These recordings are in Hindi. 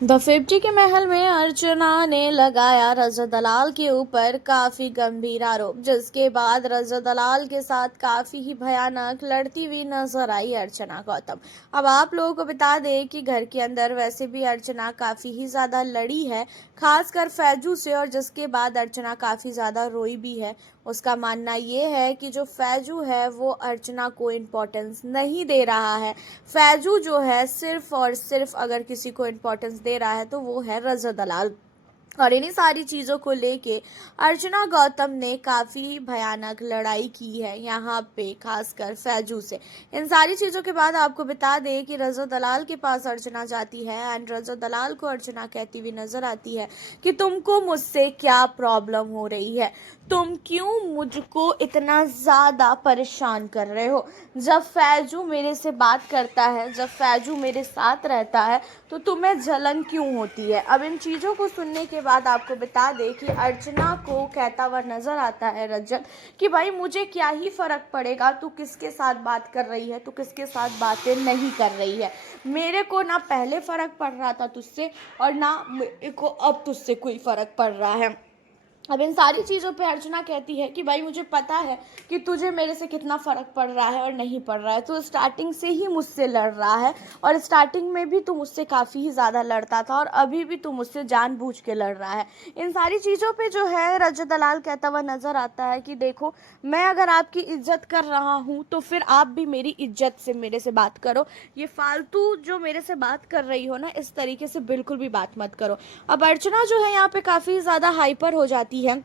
द 50 के महल में अर्चना ने लगाया रजत दलाल के ऊपर काफी गंभीर आरोप, जिसके बाद रजत दलाल के साथ काफी ही भयानक लड़ती हुई नजर आई अर्चना गौतम। अब आप लोगों को बता दें कि घर के अंदर वैसे भी अर्चना काफी ही ज्यादा लड़ी है, खासकर फैजू से, और जिसके बाद अर्चना काफी ज्यादा रोई भी है। उसका मानना ये है कि जो फैजू है वो अर्चना को इम्पोर्टेंस नहीं दे रहा है। फैजू जो है सिर्फ और सिर्फ अगर किसी को इम्पोर्टेंस दे रहा है तो वो है रजत दलाल। और इन्हीं सारी चीज़ों को लेके अर्चना गौतम ने काफ़ी भयानक लड़ाई की है यहाँ पे, खासकर फैजू से। इन सारी चीज़ों के बाद आपको बता दें कि रजत दलाल के पास अर्चना जाती है एंड रजत दलाल को अर्चना कहती हुई नजर आती है कि तुमको मुझसे क्या प्रॉब्लम हो रही है, तुम क्यों मुझको इतना ज़्यादा परेशान कर रहे हो। जब फैजू मेरे से बात करता है, जब फैजू मेरे साथ रहता है तो तुम्हें जलन क्यों होती है। अब इन चीज़ों को सुनने के बाद आपको बता दें कि अर्चना को कहता हुआ नजर आता है रजत कि भाई मुझे क्या ही फ़र्क पड़ेगा तू किसके साथ बात कर रही है, तू किसके साथ बातें नहीं कर रही है। मेरे को ना पहले फ़र्क पड़ रहा था तुझसे और ना मेरे को अब तुझसे कोई फ़र्क पड़ रहा है। अब इन सारी चीज़ों पे अर्चना कहती है कि भाई मुझे पता है कि तुझे मेरे से कितना फ़र्क पड़ रहा है और नहीं पड़ रहा है। तो स्टार्टिंग से ही मुझसे लड़ रहा है और स्टार्टिंग में भी तू मुझसे काफ़ी ही ज़्यादा लड़ता था और अभी भी तू मुझसे जानबूझ के लड़ रहा है। इन सारी चीज़ों पे जो है रजत दलाल कहता हुआ नज़र आता है कि देखो, मैं अगर आपकी इज्जत कर रहा हूँ तो फिर आप भी मेरी इज्जत से मेरे से बात करो। ये फालतू जो मेरे से बात कर रही हो ना, इस तरीके से बिल्कुल भी बात मत करो। अब अर्चना जो है यहाँ पे काफ़ी ज़्यादा हाइपर हो जाती है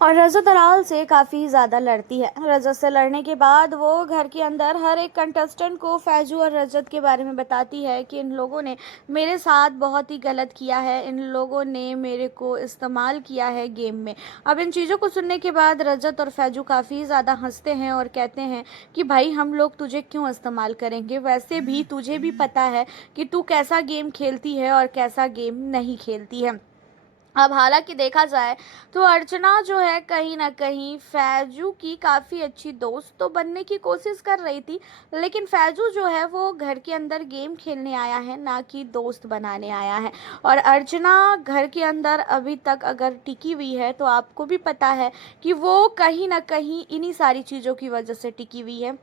और रजत दलाल से काफ़ी ज़्यादा लड़ती है। रजत से लड़ने के बाद वो घर के अंदर हर एक कंटेस्टेंट को फैजू और रजत के बारे में बताती है कि इन लोगों ने मेरे साथ बहुत ही गलत किया है, इन लोगों ने मेरे को इस्तेमाल किया है गेम में। अब इन चीज़ों को सुनने के बाद रजत और फैजू काफ़ी ज़्यादा हंसते हैं और कहते हैं कि भाई हम लोग तुझे क्यों इस्तेमाल करेंगे, वैसे भी तुझे भी पता है कि तू कैसा गेम खेलती है और कैसा गेम नहीं खेलती है। अब हालांकि देखा जाए तो अर्चना जो है कहीं ना कहीं फैजू की काफ़ी अच्छी दोस्त तो बनने की कोशिश कर रही थी, लेकिन फैजू जो है वो घर के अंदर गेम खेलने आया है, ना कि दोस्त बनाने आया है। और अर्चना घर के अंदर अभी तक अगर टिकी हुई है तो आपको भी पता है कि वो कहीं ना कहीं इन्हीं सारी चीज़ों की वजह से टिकी हुई है।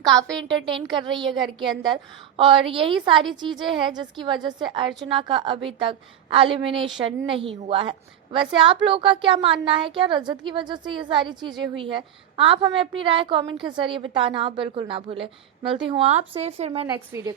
काफ़ी इंटरटेन कर रही है घर के अंदर और यही सारी चीज़ें हैं जिसकी वजह से अर्चना का अभी तक एलिमिनेशन नहीं हुआ है। वैसे आप लोगों का क्या मानना है, क्या रजत की वजह से ये सारी चीज़ें हुई है? आप हमें अपनी राय कमेंट के ज़रिए बताना बिल्कुल ना भूलें। मिलती हूँ आपसे फिर मैं नेक्स्ट वीडियो